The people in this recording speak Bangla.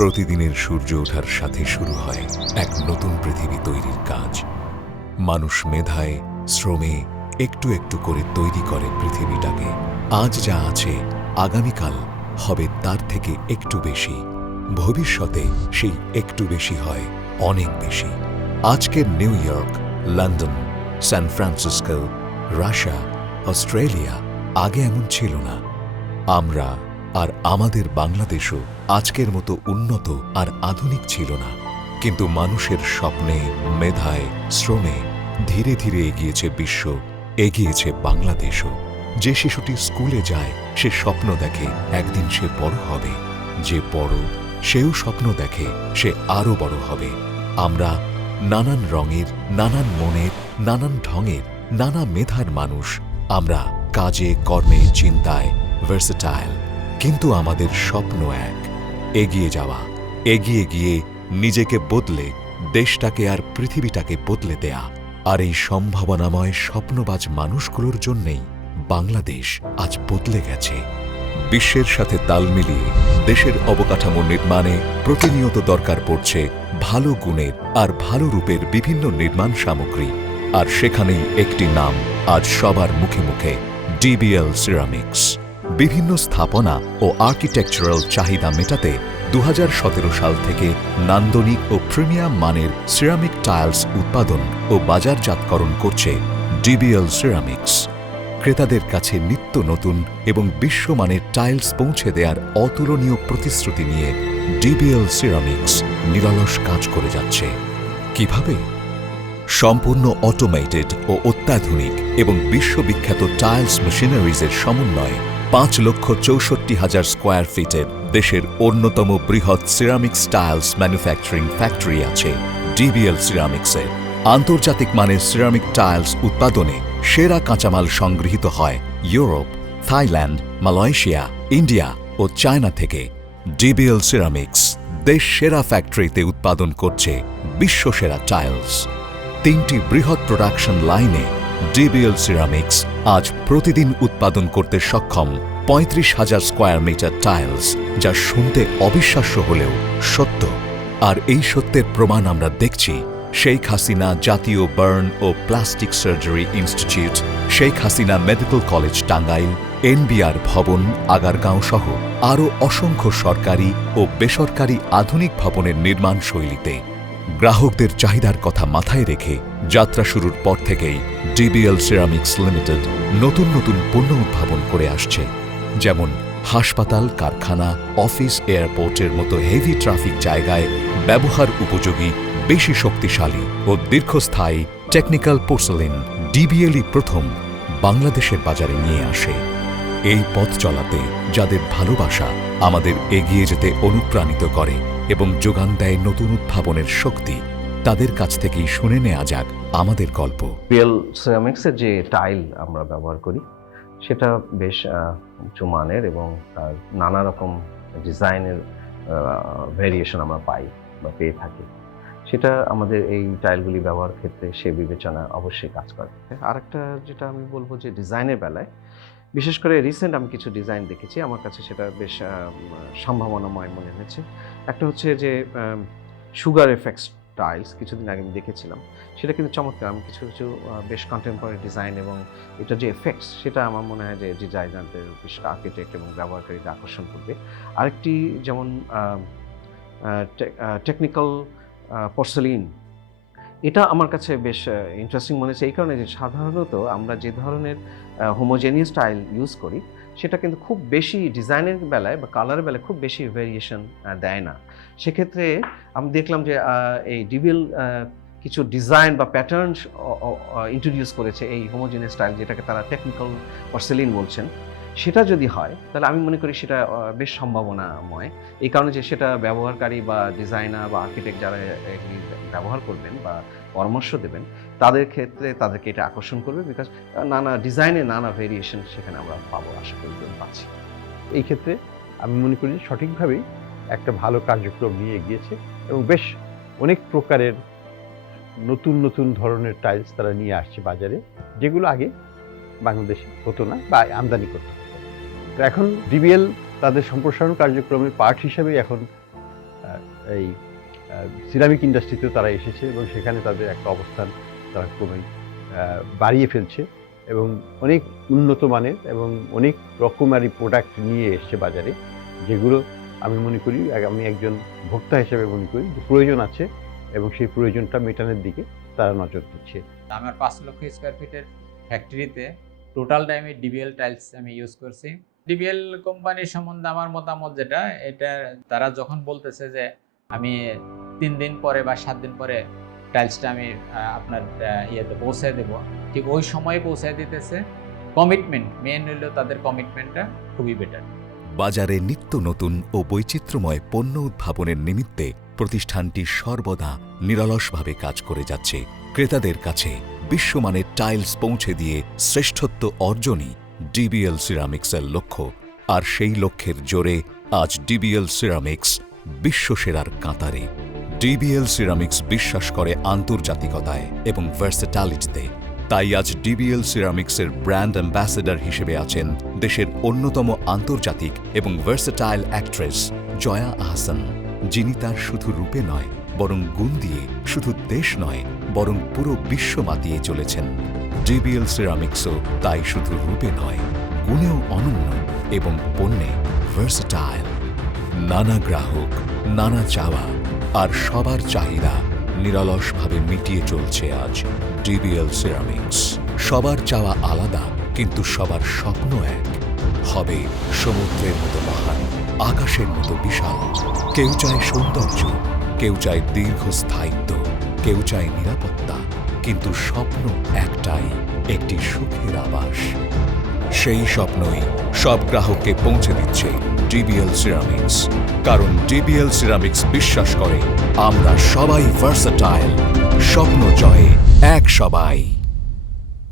প্রতিদিনের সূর্য ওঠার সাথে শুরু হয় এক নতুন পৃথিবী তৈরির কাজ। মানুষ মেধায়, শ্রমে একটু একটু করে তৈরি করে পৃথিবীটাকে। আজ যা আছে আগামীকাল হবে তার থেকে একটু বেশি, ভবিষ্যতে সেই একটু বেশি হয় অনেক বেশি। আজকের New York, London, San Francisco, Russia, Australia আগে এমন ছিল না। আমরা আর আমাদের বাংলাদেশও আজকের মতো উন্নত আর আধুনিক ছিল না, কিন্তু মানুষের স্বপ্নে, মেধায়, শ্রমে ধীরে ধীরে এগিয়েছে বিশ্ব, এগিয়েছে বাংলাদেশও। যে শিশুটি স্কুলে যায় সে স্বপ্ন দেখে একদিন সে বড় হবে, যে বড় সেও স্বপ্ন দেখে সে আরও বড় হবে। আমরা নানান রঙের, নানান মনের, নানান ঢঙের, নানা মেধার মানুষ। আমরা কাজে, কর্মে, চিন্তায় ভার্সেটাইল, কিন্তু আমাদের স্বপ্ন এক, এগিয়ে যাওয়া, এগিয়ে গিয়ে নিজেকে বদলে দেশটাকে আর পৃথিবীটাকে বদলে দেয়া। আর এই সম্ভাবনাময় স্বপ্নবাজ মানুষগুলোর জন্যেই বাংলাদেশ আজ বদলে গেছে। বিশ্বের সাথে তাল মিলিয়ে দেশের অবকাঠামো নির্মাণে প্রতিনিয়ত দরকার পড়ছে ভালো গুণের আর ভালো রূপের বিভিন্ন নির্মাণ সামগ্রী। আর সেখানেই একটি নাম আজ সবার মুখে মুখে, ডিবিএল সিরামিক্স। বিভিন্ন স্থাপনা ও আর্কিটেকচারাল চাহিদা মেটাতে 2017 সাল থেকে নান্দনিক ও প্রিমিয়াম মানের সিরামিক টাইলস উৎপাদন ও বাজারজাতকরণ করছে ডিবিএল সিরামিক্স। ক্রেতাদের কাছে নিত্য নতুন এবং বিশ্বমানের টাইলস পৌঁছে দেওয়ার অতুলনীয় প্রতিশ্রুতি নিয়ে ডিবিএল সিরামিক্স নিরলস কাজ করে যাচ্ছে। কিভাবে? সম্পূর্ণ অটোমেটেড ও অত্যাধুনিক এবং বিশ্ববিখ্যাত টাইলস মেশিনারিজের সমন্বয়ে 5,64,000 স্কোয়ার ফিটের দেশের অন্যতম বৃহৎ সিরামিক্স টাইলস ম্যানুফ্যাকচারিং ফ্যাক্টরি আছে ডিবিএল সিরামিক্সের। আন্তর্জাতিক মানের সিরামিক টাইলস উৎপাদনে সেরা কাঁচামাল সংগৃহীত হয় ইউরোপ, থাইল্যান্ড, মালয়েশিয়া, ইন্ডিয়া ও চায়না থেকে। ডিবিএল সিরামিক্স দেশ সেরা ফ্যাক্টরিতে উৎপাদন করছে বিশ্বসেরা টাইলস। 3টি বৃহৎ প্রোডাকশন লাইনে ডিবিএল সিরামিক্স আজ প্রতিদিন উৎপাদন করতে সক্ষম 35,000 স্কোয়ার মিটার টাইলস, যা শুনতে অবিশ্বাস্য হলেও সত্য। আর এই সত্যের প্রমাণ আমরা দেখছি শেখ হাসিনা জাতীয় বার্ন ও plastic surgery institute, Sheikh Hasina medical college Tangail, NBR ভবন আগারগাঁও সহ আরও অসংখ্য সরকারি ও বেসরকারি আধুনিক ভবনের নির্মাণ শৈলীতে। গ্রাহকদের চাহিদার কথা মাথায় রেখে যাত্রা শুরুর পর থেকেই ডিবিএল সিরামিক্স লিমিটেড নতুন নতুন পণ্য উদ্ভাবন করে আসছে, যেমন হাসপাতাল, কারখানা, অফিস, এয়ারপোর্টের মতো হেভি ট্রাফিক জায়গায় ব্যবহার উপযোগী, বেশি শক্তিশালী ও দীর্ঘস্থায়ী টেকনিক্যাল পোর্সেলিন ডিবিএলই প্রথম বাংলাদেশের বাজারে নিয়ে আসে। এই পথ চলাতে যাদের ভালোবাসা আমাদের এগিয়ে যেতে অনুপ্রাণিত করে এবং যোগান দেয় নতুন উদ্ভাবনের শক্তি, তাদের কাছ থেকেই শুনে নেওয়া যাক আমাদের গল্প। ডিবিএল সিরামিক্সের যে টাইল আমরা ব্যবহার করি সেটা বেশ উঁচু মানের এবং তার নানা রকম ডিজাইনের ভেরিয়েশন আমরা পাই বা পেয়ে থাকি। সেটা আমাদের এই টাইলগুলি ব্যবহার ক্ষেত্রে সে বিবেচনা অবশ্যই কাজ করে। আরেকটা যেটা আমি বলবো যে ডিজাইনের বেলায়, বিশেষ করে রিসেন্ট আমি কিছু ডিজাইন দেখেছি, আমার কাছে সেটা বেশ সম্ভাবনাময় মনে হয়েছে। একটা হচ্ছে যে সুগার এফেক্টস টাইলস, কিছুদিন আগে আমি দেখেছিলাম, সেটা কিন্তু চমৎকার। আমি কিছু কিছু বেশ কন্টেম্পোরারি ডিজাইন এবং এটা যে এফেক্টস, সেটা আমার মনে হয় যে ডিজাইনারদের, বিশেষ আর্কিটেক্ট এবং ব্যবহারকারীদের আকর্ষণ করবে। আরেকটি যেমন টেকনিক্যাল পোর্সেলিন, এটা আমার কাছে বেশ ইন্টারেস্টিং মনে হচ্ছে এই কারণে যে সাধারণত আমরা যে ধরনের হোমোজেনিয়াস টাইল ইউজ করি সেটা কিন্তু খুব বেশি ডিজাইনের বেলায় বা কালারের বেলায় খুব বেশি ভেরিয়েশন দেয় না। সেক্ষেত্রে আমি দেখলাম যে এই ডিবিএল কিছু ডিজাইন বা প্যাটার্ন ইন্ট্রোডিউস করেছে এই হোমোজেনিয়াস টাইল, যেটাকে তারা টেকনিক্যাল পোর্সেলিন বলছেন। সেটা যদি হয় তাহলে আমি মনে করি সেটা বেশ সম্ভাবনাময়, এই কারণে যে সেটা ব্যবহারকারী বা ডিজাইনার বা আর্কিটেক্ট যারা এগুলি ব্যবহার করবেন বা পরামর্শ দেবেন তাদের ক্ষেত্রে তাদেরকে এটা আকর্ষণ করবে, বিকজ নানা ডিজাইনে নানা ভেরিয়েশন সেখানে আমরা পাবো, আশা করি পাচ্ছি। এই ক্ষেত্রে আমি মনে করি সঠিকভাবেই একটা ভালো কার্যক্রম নিয়ে গিয়েছে এবং বেশ অনেক প্রকারের নতুন নতুন ধরনের টাইলস তারা নিয়ে আসছে বাজারে, যেগুলো আগে বাংলাদেশে হতো না বা আমদানি করতে হতো। তো এখন ডিবিএল তাদের সম্প্রসারণ কার্যক্রমের পার্ট হিসেবে এখন এই সিরামিক ইন্ডাস্ট্রিতেও তারা এসেছে এবং সেখানে তাদের একটা অবস্থান তারা ক্রমেই বাড়িয়ে ফেলছে এবং অনেক উন্নত মানের এবং অনেক রকমারি প্রোডাক্ট নিয়ে এসছে বাজারে, যেগুলো আমি মনে করি, আমি একজন ভোক্তা হিসেবে মনে করি যে প্রয়োজন আছে এবং সেই প্রয়োজনটা মেটানোর দিকে তারা নজর দিচ্ছে। আমার 5 লক্ষ স্কোয়ার ফিটের ফ্যাক্টরিতে টোটাল টাইমে ডিবিএল টাইলস আমি ইউজ করছি। ডিবিএল কোম্পানির সম্বন্ধে আমার মতামত যেটা, এটা তারা যখন বলতেছে যে আমি 3 দিন পরে বা 7 দিন পরে টাইলসটা আমি আপনার ইয়েতে পৌঁছায় দেবো, ঠিক ওই সময়ে পৌঁছায় দিতেছে। কমিটমেন্ট মেন হইল, তাদের কমিটমেন্টটা খুবই বেটার। বাজারে নিত্য নতুন ও বৈচিত্র্যময় পণ্য উদ্ভাবনের নিমিত্তে প্রতিষ্ঠানটি সর্বদা নিরলসভাবে কাজ করে যাচ্ছে। ক্রেতাদের কাছে বিশ্বমানের টাইলস পৌঁছে দিয়ে শ্রেষ্ঠত্ব অর্জনই ডিবিএল সিরামিক্সের লক্ষ্য। আর সেই লক্ষ্যের জোরে আজ ডিবিএল সিরামিক্স বিশ্বসেরার কাতারে। ডিবিএল সিরামিক্স বিশ্বাস করে আন্তর্জাতিকতায় এবং ভার্সেটালিটিতে। তাই আজ ডিবিএল সিরামিক্সের ব্র্যান্ড অ্যাম্বাসেডর হিসেবে আছেন দেশের অন্যতম আন্তর্জাতিক এবং ভার্সেটাইল অ্যাক্ট্রেস জয়া আহসান, যিনি তার শুধু রূপে নয় বরং গুণ দিয়ে শুধু দেশ নয় বরং পুরো বিশ্ব মাতিয়ে চলেছেন। ডিবিএল সিরামিক্সও তাই শুধু রূপে নয়, গুণেও অনন্য এবং পণ্যে ভার্সেটাইল। নানা গ্রাহক, নানা চাওয়া আর সবার চাহিদা নিরলসভাবে মিটিয়ে চলছে আজ ডিবিএল সিরামিক্স। সবার চাওয়া আলাদা, কিন্তু সবার স্বপ্ন এক। হবে সমুদ্রের মতো মহান, আকাশের মতো বিশাল। কেউ চায় সৌন্দর্য, কেউ চায় দীর্ঘস্থায়িত্ব, কেউ চায় নিরাপত্তা, কিন্তু স্বপ্ন একটাই, একটি সুখের আবাস। সেই স্বপ্নই সব গ্রাহককে পৌঁছে দিচ্ছে ডিবিএল সিরামিক্স। কারণ ডিবিএল সিরামিক্স বিশ্বাস করে আমরা সবাই ভার্সেটাইল, স্বপ্ন জয়ে এক সবাই।